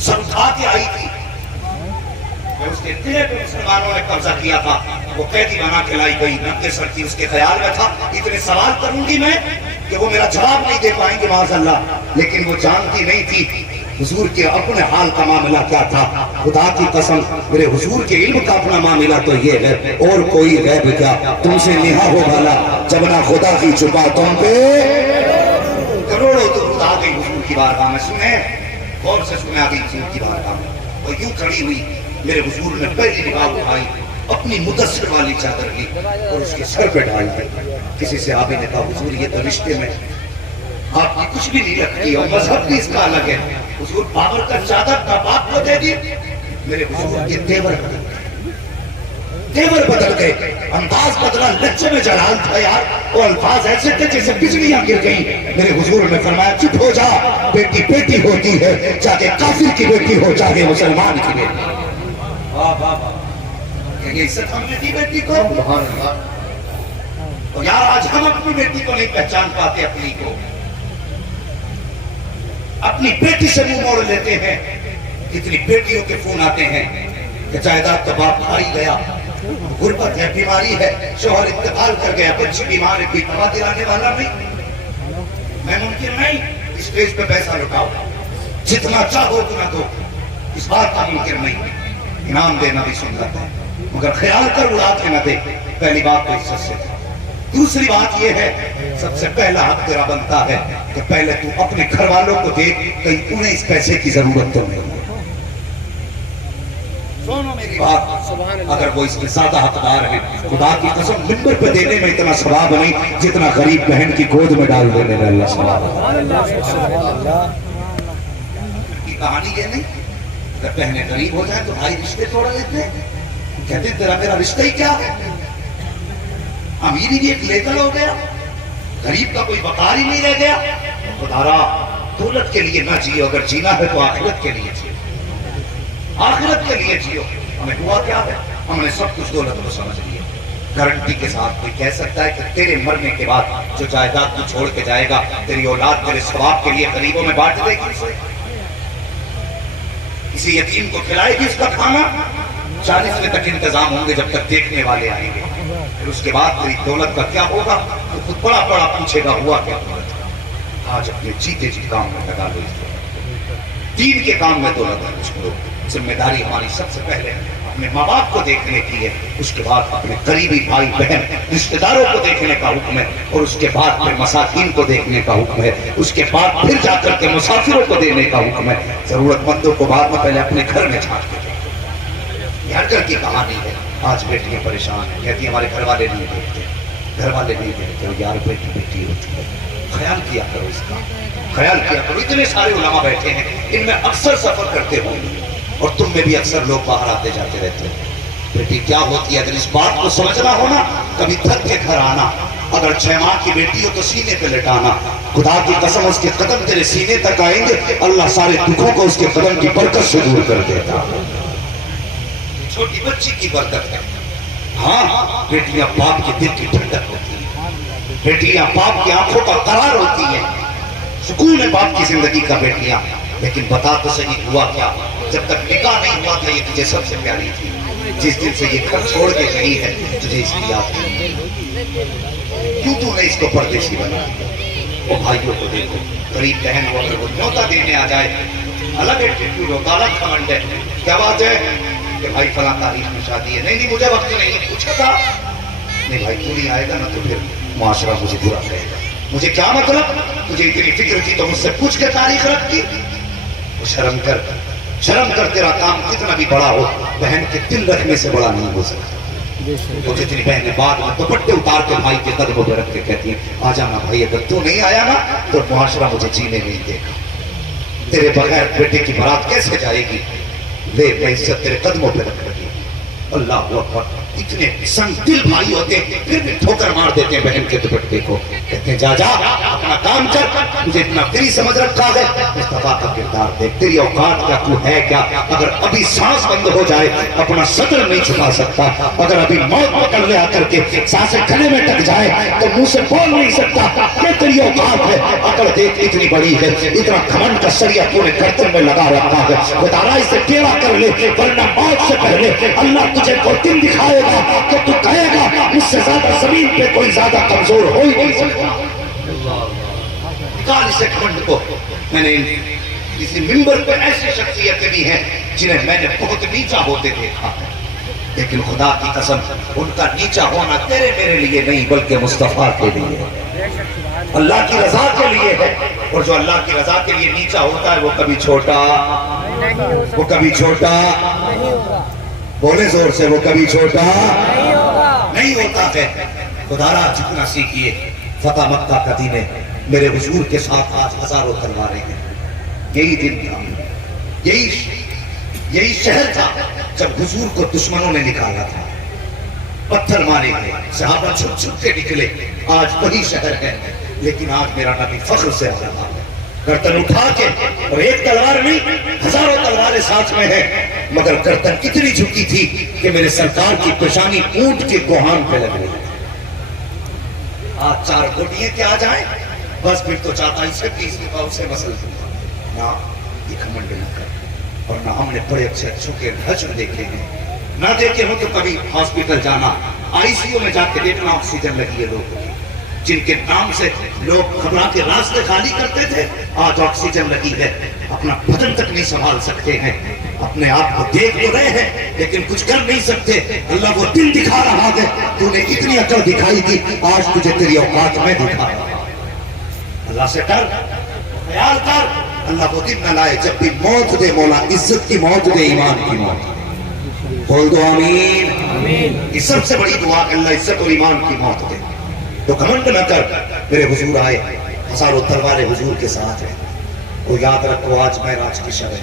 सब खा के आई थी। मैं उसके किले पे मुसलमानों ने कब्जा किया था, वो कैदी बना के लाई गई, नंगे सर थी, उसके ख्याल में था इतने सवाल करूंगी मैं कि वो मेरा जवाब नहीं दे पाएंगे माज़अल्लाह, लेकिन वो जानती नहीं थी हुजूर के अपने हाल का मामला क्या था। खुदा की कसम मेरे हुजूर के इल्म का अपना मामला तो ये है, और कोई गैब क्या तुमसे निहा हो भला, जब ना खुदा की छुपा तुम पे करोड़ों दुरूद आ गई हुजूर की बारगाह में। सुने, गौर से सुने, आ गई हुजूर की बारगाह में, वो यूं खड़ी हुई, मेरे हुजूर ने पहली निगाह उठाई, अपनी मुदस्सिर वाली चादर ली और उसके सर पे डाल दी। किसी से आबी ने कहा हुजूर ये तो रिश्ते में आपकी कुछ भी नहीं लगती और मजहब भी इसका अलग है। हुजूर बाबर का चादर का बाप को दे दी। मेरे हुजूर के तेवर बदल गए, अंदाज बदला, लज्जे में जलाल था यार, वो अल्फाज ऐसे थे जैसे बिजलियां गिर गई। मेरे हुजूर ने फरमाया चुप हो जा, बेटी बेटी होती है, चाहे काफिर की बेटी हो चाहे मुसलमान की बेटी। वाह वाह वाह, ये इज्जत हमने दी बेटी को। और यार आज हम अपनी बेटी को नहीं पहचान पाते, अपनी बेटी से मुंह मोड़ लेते हैं। कितनी बेटियों के फोन आते हैं कि जायदाद का बाप हारी गया, गुर्बत है, बीमारी है, शोहर इंतकाल कर गया, बच्ची बीमार है, कोई दवा दिलाने वाला नहीं। मैं मुमकिन नहीं स्टेज पे पैसा लुटाओ, जितना चाहो उतना दो, इस बात का मुमकिन नहीं। इनाम देना भी सुन्नत है, मगर ख्याल कर उड़ा के न दे। पहली बात तो इज्जत से। दूसरी बात यह है, सबसे पहला हक तेरा बनता है कि पहले तू अपने घर वालों को दे, कहीं उन्हें इस पैसे की जरूरत तो नहीं है। सुनो मेरी बात, अगर वो इसके ज्यादा हकदार है, खुदा की कसम मिंबर पे देने में इतना सवाब नहीं जितना गरीब बहन की गोद में डाल देने में अल्लाह सवाब। की कहानी ये नहीं, अगर बहनें गरीब हो जाए तो भाई रिश्ते तोड़ लेते हैं, कहते तेरा मेरा रिश्ता ही क्या है। अमीरी भी एक लेकर हो गया, गरीब का कोई वकार ही नहीं रह गया। खुदारा दौलत के लिए ना जियो, अगर जीना है तो आखिरत के लिए जियो, आखिरत के लिए जियो। हमें हुआ क्या है, हमने सब कुछ दौलत को समझ लिया। गारंटी के साथ कोई कह सकता है कि तेरे मरने के बाद जो जायदाद तू छोड़ के जाएगा, तेरी औलाद तेरे सवाब के लिए गरीबों में बांट देगी, किसी यतीम को खिलाएगी उसका खाना, 40वें तक इंतजाम होंगे जब तक देखने वाले आएंगे। फिर उसके बाद तेरी दौलत का क्या होगा तो खुद बड़ा बड़ा पूछेगा हुआ क्या दौलत। आज अपने जीते जी काम में लगा लो, इस दीन के काम में दौलत है मुझको। जिम्मेदारी हमारी सबसे पहले अपने माँ बाप को देखने की है, उसके बाद अपने करीबी भाई बहन रिश्तेदारों को देखने का हुक्म है, और उसके बाद फिर मसाकीन को देखने का हुक्म है, उसके बाद फिर जाकर के मुसाफिरों को देने का हुक्म है, जरूरतमंदों को बाद में पहले अपने घर में झांक के। हर घर की कहानी है। आज बेटियां परेशान है, कहती हमारे घर वाले नहीं देखते, घर वाले नहीं देखते। और यार बेटी बेटी होती है, ख्याल किया करो इसका, ख्याल किया करो। इतने सारे उलमा बैठे हैं, इनमें अक्सर सफर करते होंगे और तुम में भी अक्सर लोग बाहर आते जाते रहते हैं। बेटी क्या होती है, अगर इस बात को समझना हो ना, कभी थक के घर आना, अगर 6 माह की बेटी हो तो सीने पे लेटाना, खुदा की कसम उसके कदम तेरे सीने तक आएंगे, अल्लाह सारे दुखों को उसके कदम की बरकत से दूर कर देता। छोटी बच्ची की बरकत है। हाँ, बेटियां बाप के दिल की ठंडक होती है, बेटियां बाप की आंखों का करार होती है, सुकून है बाप की जिंदगी का बेटियां। लेकिन बता तो सही हुआ क्या, जब तक निकाह नहीं हुआ था ये तुझे सबसे प्यारी थी, जिस दिन से ये घर छोड़ के गई है तुझे इसकी याद नहीं। क्यों तूने इसको परदेसी बना दिया? वो भाइयों को देखो, गरीब बहन को अगर वो न्योता देने आ जाए, अलग एटीट्यूड होता, अलग घमंड है। क्या बात है कि भाई फला तारीख में शादी है, नहीं मुझे वक्त नहीं है, पूछा था नहीं भाई तू नहीं आएगा ना तो फिर मुआशरा मुझे बुरा कहेगा। मुझे क्या मतलब, तुझे इतनी फिक्र थी तो मुझसे पूछ के तारीख रखती। तो शर्म कर, शर्म कर, तेरा काम कितना भी बड़ा हो, बहन के दिल रखने से बड़ा नहीं हो सकता। तो जितनी बहनें बाद में दुपट्टे उतार के भाई के कदमों पर रख के कहती हैं आ जाना भाई, अगर तू नहीं आया ना तो मुआशरा मुझे जीने नहीं देगा, तेरे बगैर बेटे की बारात कैसे जाएगी, ले मैं इज्जत तेरे कदमों पे रख रही। अल्लाह अकबर। इतने संदिल भाई होते फिर भी ठोकर मार देते हैं बहन के दुपट्टे को, कहते हैं जा जा अपना काम कर, तुझे इतना फ्री समझ रखा है। मुस्तफा का किरदार देख, तेरी औकात क्या, तू है क्या? अगर अभी सांस बंद हो जाए अपना सदर नहीं छुपा सकता, अगर अभी मौत पकड़ ले आकर के सांसें गले में टक जाए तो मुंह से बोल नहीं सकता, ये तेरी औकात है। अगर देख इतनी बड़ी है, इतना घमंड का सरिया तूने गर्दन में लगा रखा है, बतारा इसे टेढ़ा कर ले, वरना मौत से पहले अल्लाह तुझे वो दिन दिखाएगा तो तू कहेगा मुझसे ज्यादा जमीन पे कोई ज्यादा कमजोर हो ही नहीं सकता। निकाल इसे घमंड को। मैंने किसी मिंबर पे ऐसी शख्सियतें भी हैं जिन्हें मैंने बहुत नीचा होते देखा है, लेकिन खुदा की कसम उनका नीचा होना तेरे मेरे लिए नहीं बल्कि मुस्तफा के लिए, अल्लाह की रजा के लिए है। और जो अल्लाह की रजा के लिए नीचा होता है वो कभी छोटा, वो कभी छोटा, बोले जोर से, वो कभी छोटा नहीं होता है। खुदारा जितना सीखिए। फतह मक्का का दिन है, मेरे हुजूर के साथ आज हजारों तलवारें हैं। यही दिन था, यही शहर था जब हुजूर को दुश्मनों ने निकाला था, पत्थर मारे गए, सहाबा छुप छुप के निकले। आज वही शहर है, लेकिन आज मेरा नबी फख्र से आ रहा है, गर्दन उठा के, और एक तलवार नहीं हजारों तलवारें साथ में है, मगर गर्दन इतनी झुकी थी कि मेरे सरकार की पेशानी ऊंट के कोहान पे लग रही। आज 4 गोटियां क्या आ जाए बस फिर तो चाहता इसे तीसरी बार से मसल दूंगा ना। ये घमंड न कर। और ना हमने बड़े अच्छे अच्छों के हजर देखे हैं, ना देखे हो तो कभी हॉस्पिटल जाना, आईसीयू में जाके देखना ऑक्सीजन लगी है लोगों की, जिनके नाम से लोग घबरा के रास्ते खाली करते थे, आज ऑक्सीजन लगी है, अपना बदन तक नहीं संभाल सकते हैं, अपने आप को देख तो रहे हैं लेकिन कुछ कर नहीं सकते। अल्लाह वो दिन दिखा रहा है, तूने इतनी अकल दिखाई थी, आज तुझे तेरी औकात में दिखा रहा। अल्लाह से डर, ख्याल कर, अल्लाह वो दिन न लाए जब भी मौत दे मौला, इज्जत की मौत दे, ईमान की मौत। बोल दो आमीन। ये सबसे बड़ी दुआ, अल्लाह इज्जत और ईमान की मौत दे। तो घमंड न कर, मेरे हुजूर आए, हजारों तलवारें हुजूर के साथ है। तो याद रखो आज मेराज की शब है,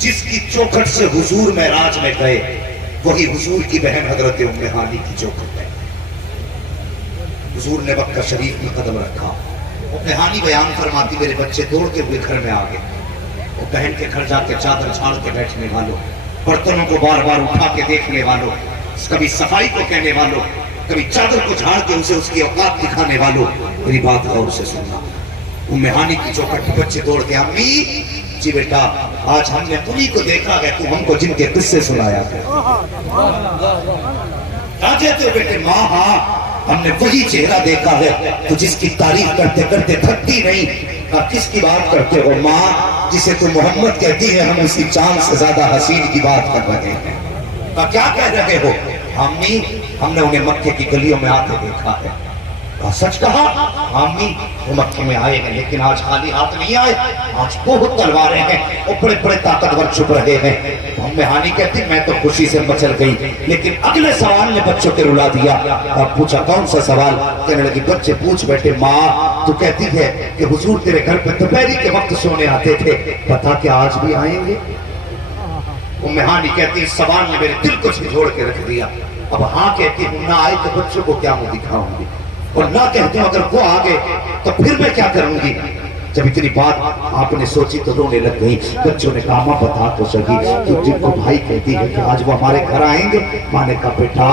जिसकी चौखट से हुजूर मेराज में गए वही हुजूर की बहन हजरत उम्मे हानी की चौखट है। हुजूर ने मक्का शरीफ में कदम रखा, उम्मे हानी बयान फरमाती मेरे बच्चे दौड़ते हुए घर में आ गए। वो बहन के घर जाके चादर छाड़ के बैठने वालों, बर्तनों को बार बार उठा के देखने वालों, कभी सफाई को कहने वालों, कभी चादर को झाड़ के उसे उसकी औकात दिखाने वालों, मेरी बात गौर से सुनना। उम्मे हानी की चौखट पे बच्चे दौड़ के, अम्मी जी बेटा आज हमने उन्हीं को देखा है तू हमको जिनके किस्से सुनाया था। क्या कहते हो बेटे? माँ हाँ, हमने वही चेहरा देखा है तो जिसकी तारीफ करते करते थकती नहीं। किसकी बात करते हो? माँ जिसे तुम मोहम्मद कहती है, हम उसी चांद से ज्यादा हसीन की बात कर रहे हैं। क्या कह रहे हो? अम्मी हमने उन्हें मक्के की गलियों में आते देखा है। सच कहा? अम्मी वो मक्के में आए हैं लेकिन आज खाली हाथ नहीं आए, आज बहुत तलवारें हैं और बड़े बड़े ताकतवर छुप रहे हैं। उम्मे हानी कहती मैं तो खुशी से मचल गई, लेकिन अगले सवाल ने बच्चों के रुला दिया। अब पूछा कौन सा सवाल? कहने लगी बच्चे पूछ बैठे, माँ तू कहती है कि हुजूर तेरे घर पे दोपहरी के वक्त सोने आते थे, पता क्या आज भी आएंगे? उम्मे हानी कहती सवाल ने मेरे दिल को झिझोड़ के रख दिया। अब हाँ कहती हूँ, ना आए तो बच्चों को क्या मुंह दिखाऊंगी, और ना कहती हूँ अगर वो आ गए तो फिर मैं क्या करूंगी। जब इतनी बात आपने सोची तो रोने लग गई। बच्चों ने कहा माँ बता तो सही, तो जिनको भाई कहती है कि आज वो हमारे घर आएंगे। माँ ने कहा बेटा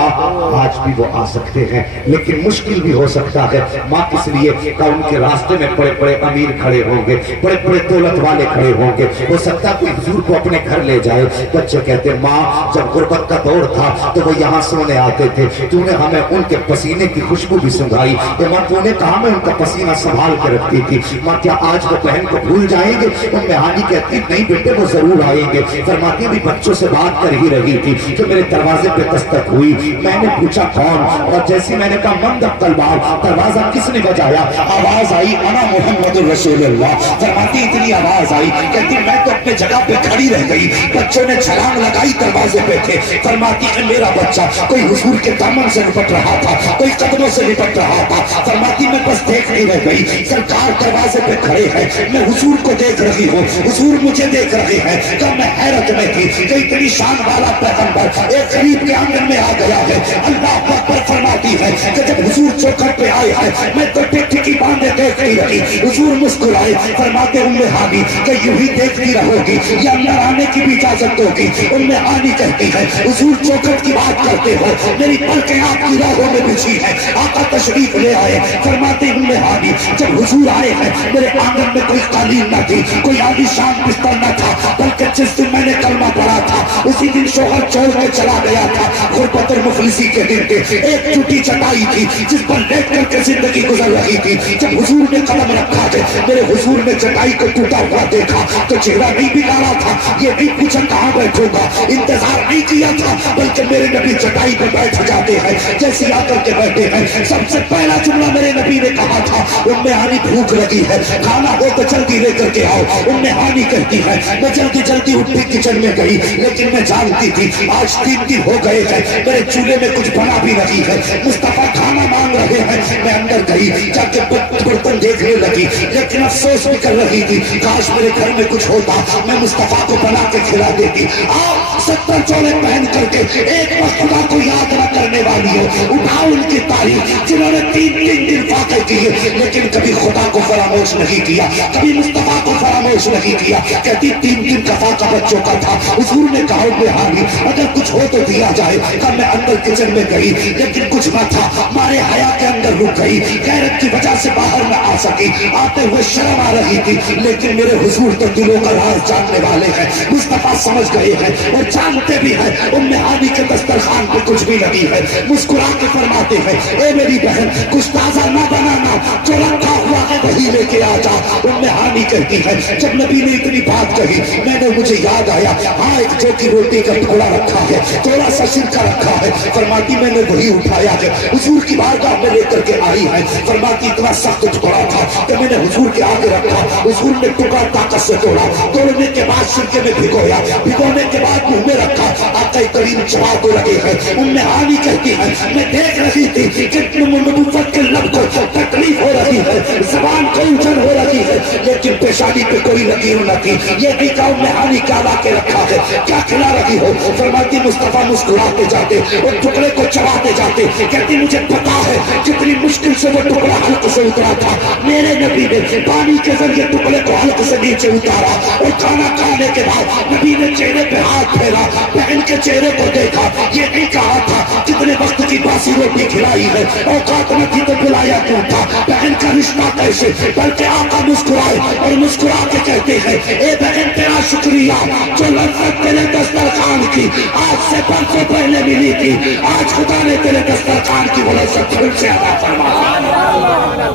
आज भी वो आ सकते हैं लेकिन मुश्किल भी हो सकता है। माँ किस लिए? कहा उनके रास्ते में बड़े बड़े अमीर खड़े होंगे, बड़े बड़े दौलत वाले खड़े होंगे, हो सकता कोई हुजूर को अपने घर ले जाए। बच्चे कहते माँ जब गुर्बत का दौर था तो वो यहाँ सोने आते थे, तूने हमें उनके पसीने की खुशबू भी सुंघाई। माँ तूने कहा मैं उनका पसीना संभाल के रखती थी। माँ क्या आज वो बहन को भूल जाएंगे? उम्मे हानी कहती नहीं बेटे वो जरूर आएंगे। फरमाती भी बच्चों से बात कर ही रही थी कि मेरे दरवाजे पे दस्तक हुई। मैंने पूछा कौन, और जैसी मैंने कहा मंद अब्दुल बाब, दरवाजा किसने बजाया? आवाज आई अना मोहम्मद रसूलुल्लाह। फरमाती इतनी आवाज आई, कहती मैं तो अपने जगह पे खड़ी रह गई। बच्चों ने छलांग लगाई, दरवाजे पे थे। फरमाती है मेरा बच्चा कोई हुजूर के दामन से निपट रहा था, कोई कदमों से निपट रहा था। फरमाती मैं बस देख नहीं रह गई, सरकार दरवाजे पे खड़े रहे हैं, मैं हुजूर को देख रही हूँ, हुजूर मुझे देख रहे हैं। जब मैं हैरत में थी कि इतनी शान वाला पैगंबर एक गरीब के आंगन में आ गया है। अल्लाह अकबर फरमाती है कि जब हुजूर चौखट पे आए हैं, मैं तो टिकी बांधे देख रही रही। हुजूर मुस्कुराए, फरमाते उम्मे हानी कि यूं ही देखती रहोगी या अंदर आने की भी इजाजत दोगी। उम्मे हानी कहती है हुजूर चौखट की बात करते हो, मेरी पलकें आपकी राहों में बिछी है। आका तशरीफ ले आए, फरमाते उम्मे हानी जब हुजूर आए हैं मेरे आंगन में कोई कालीन न थी, कोई आलीशान बिस्तर न था, बल्कि जिस दिन मैंने कलमा पढ़ा था उसी दिन शोहर छोड़ के चला गया था। गुरबत और मुफलिसी के दिन थे, एक टूटी चटाई थी जिस पर लेट करके जिंदगी गुजर रही थी। जब हुजूर ने कदम रखा थे, मेरे हुजूर ने चटाई को टूटा हुआ देखा तो चेहरा नहीं बिगाड़ा था, ये नहीं पूछा कहाँ बैठूंगा, इंतजार नहीं किया था, बल्कि मेरे नबी चटाई पर बैठ जाते हैं। जैसे आकर के बैठे हैं, सबसे पहला जुमला मेरे नबी ने कहा था, उम्मे हानी भूख लगी है, खाना हो तो जल्दी लेकर के आओ। उम्मे हानी कहती है मैं जल्दी जल्दी उठी किचन में गई, लेकिन मैं जानती थी आज 3 दिन हो गए हैं, मेरे चूल्हे में कुछ बना भी नहीं है। मुस्तफा खाना मांग रहे हैं, मैं अंदर गई, जाके बर्तन देखने लगी, लेकिन अफसोस भी कर रही थी काश मेरे घर में कुछ होता, मैं मुस्तफा को बना के खिला देती। आओ 70 जोड़े पहन करके एक बार खुदा को याद न करने वाली हो, उठाओ उनकी तारीफ जिन्होंने 3 दिन वाक़ई किए, लेकिन कभी खुदा को फरामोश नहीं किया, कभी मुस्तफा को फरामोश नहीं किया। कहती 3 दिन कफा का बच्चों का था। हुजूर ने कहा हानी अगर कुछ हो तो दिया जाए। कब मैं अंदर किचन में गई, लेकिन कुछ न था, मारे हया के अंदर रुक गई, गैरत की वजह से बाहर न आ सकी, आते हुए शर्म आ रही थी, लेकिन मेरे हुजूर तो दिलों का राज जानने वाले हैं, मुस्तफा समझ गए हैं और जानते भी हैं उम्मे हानी के दस्तरखान पे कुछ भी नहीं है। मुस्कुरा के फरमाते हैं ए मेरी बहन कुछ ताजा ना बनाना, जो रखा हुआ है वही लेके आ जा। उम्मे हानी कहती है जब नबी ने इतनी बात कही मैंने मुझे याद आया, हाँ एक जो की रोटी का टुकड़ा रखा है, थोड़ा सा सिरका रखा है, फरमाती मैंने वही उठाया है, हुजूर की बारगाह में लेकर के आई है। फरमाती इतना सख्त टुकड़ा था कि मैंने हुजूर के आगे रखा, हुजूर ने टुकड़ा ताकत से तोड़ा, तोड़ने के बाद सिरके में भिगोया, भिगोने के बाद मुंह में रखा, आका करीम चबा को लगे हैं। उम्मे हानी कहती है मैं देख रही थी कि नबुव्वत के लब को तकलीफ हो रही है, ज़बान को उलझन हो रही है, लेकिन पेशानी पे कोई लकीर न थी। ये भी का उम्मे हानी क्या ला के रखा है, क्या खिला रही हो? फरमाती मुस्तफा मुस्कुराते जाते और टुकड़े को चबाते जाते, कहती मुझे पता है कितनी मुश्किल से वो टुकड़ा हल्क से उतरा था, मेरे नबी ने पानी के जरिए टुकड़े को हल्क से नीचे उतारा और खाना खाने के बाद नबी ने चेहरे पे हाथ फेरा, बहन के चेहरे को देखा, ये नहीं कहा था कितने वक्त की बासी रोटी खिलाई है, औकात न थी तो बुलाया क्यों था, बहन का रिश्ता कैसे, बल्कि आका मुस्कुराए और मुस्कुरा के कहते हैं ए बहन तेरा शुक्रिया जो लज्जत तेरे दस्तरखान की आज से परसों पहले मिली थी, आज खुदा ने तेरे दस्तरखान की वो लज्जत फिर से अता फरमाई।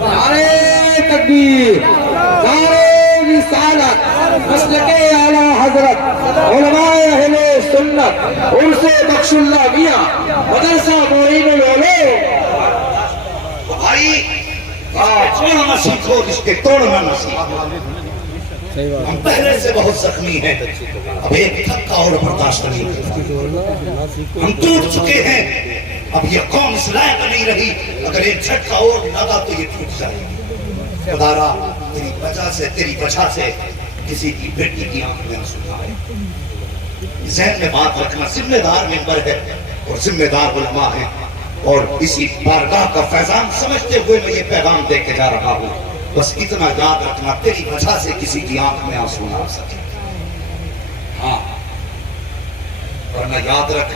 नारे तकबीर, नारे रिसालत, मसलके आला हजरत उलमाए अहले सुन्नत उनसे बख्शुल्लाह मियां मदरसा मोइनुल उलूम। भाई छोड़ना सीखो, रिश्ते तोड़ना न सीखो। हम पहले से बहुत जख्मी हैं, अब एक धक्का और बर्दाश्त नहीं करता, हम टूट चुके हैं, अब ये कौम इस लायक नहीं रही, अगर एक झटका और लगा तो ये टूट जाएगी। खुदारा तेरी वजह से किसी की बेटी की आंख में आंसू आए। ज़हन में बात रखना, जिम्मेदार मेंबर है और जिम्मेदार उलमा है, और इसी बारगाह का फैजान समझते हुए मैं ये पैगाम दे के जा रहा हूँ। बस इतना याद रखना तेरी वजह से किसी की आंख में आंसू ना आ सके। हाँ, वरना याद रख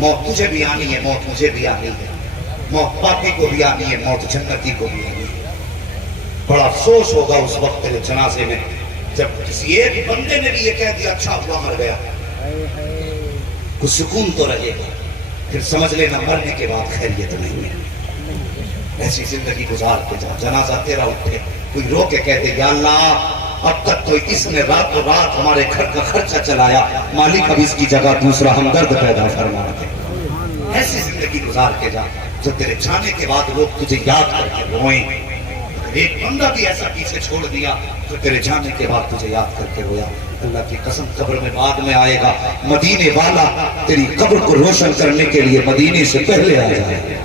मौत तुझे भी आनी है, मौत मुझे भी आनी है, मौत पापी को भी आनी है, मौत जन्नती को भी आनी है। बड़ा अफसोस होगा उस वक्त तेरे जनाजे में जब किसी एक बंदे ने भी ये कह दिया अच्छा हुआ मर गया, कुछ सुकून तो रहेगा, फिर समझ लेना मरने के बाद खैरियत नहीं है। ऐसी जिंदगी गुजार के जा, जनाजा तेरा उठे कोई रो के कहते या अल्लाह अब तक तो इसने रातों रात हमारे घर का खर्चा चलाया, मालिक अब इसकी जगह दूसरा हमदर्द पैदा फरमा दे। ऐसी जिंदगी गुजार के जा जो तेरे जाने के बाद लोग तुझे याद करके रोएं। एक बंदा भी ऐसा पीछे छोड़ दिया तो तेरे जाने के बाद तुझे याद करके रोया। अल्लाह की कसम कब्र में बाद में आएगा, मदीने वाला तेरी कब्र को रोशन करने के लिए मदीने से पहले आ जाए।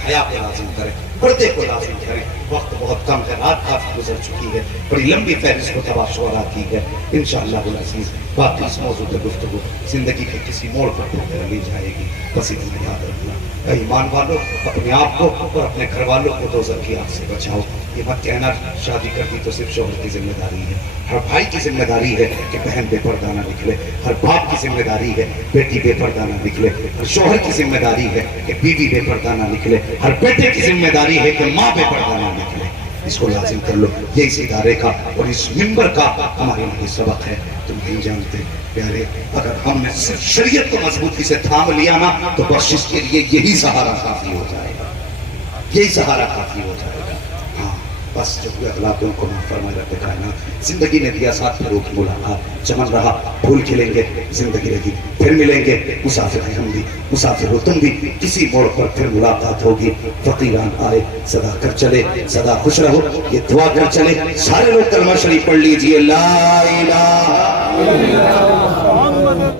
हया को लाजिम करें, पर्दे को लाजिम करें, وقت بہت کم ہے، رات کافی گزر چکی ہے، بڑی لمبی فہرست کو تباہ شعرا کی ہے، انشاءاللہ العزیز باقی اس موضوع پر گفتگو زندگی کے کسی موڑ پر ٹھوکر لی جائے گی۔ بس اتنا یاد رکھنا، اے ایمان والو اپنے آپ کو اور اپنے گھر والوں کو دوزخ کی آگ سے بچاؤ۔ یہ مت کہنا شادی کر دی تو صرف شوہر کی ذمہ داری ہے، ہر بھائی کی ذمہ داری ہے کہ بہن بے پردہ نہ نکلے، ہر باپ کی ذمہ داری ہے بیٹی بے پردہ نہ نکلے، ہر شوہر کی ذمہ داری ہے کہ بیوی بے پردہ نہ نکلے، ہر بیٹے کی ذمہ داری ہے کہ ماں بے پردہ نہ نکلے۔ اس کو لازم کر لو، یہ اس ادارے کا اور اس منبر کا ہمارے لیے سبق ہے۔ تم نہیں جانتے پیارے، اگر ہم نے صرف شریعت کو مضبوطی سے تھام لیا نا تو بخشش کے لیے یہی سہارا کافی ہو جائے گا، یہی سہارا کافی ہو جائے گا۔ ہاں بس جو ہوئے اخلاقوں کو معاف فرمائے رب کائنات۔ زندگی نے دیا ساتھ پھروں کی ملاقات، چمن رہا پھول کھلیں گے، زندگی رہی پھر ملیں گے، مسافر ہیں ہم بھی، مسافر ہو تم بھی، کسی موڑ پر پھر ملاقات ہوگی۔ فقیران آئے صدا کر چلے، صدا خوش رہو، یہ دعا کر چلے۔ سارے لوگ کلمہ شریف پڑھ لیجئے، لا الہ الا اللہ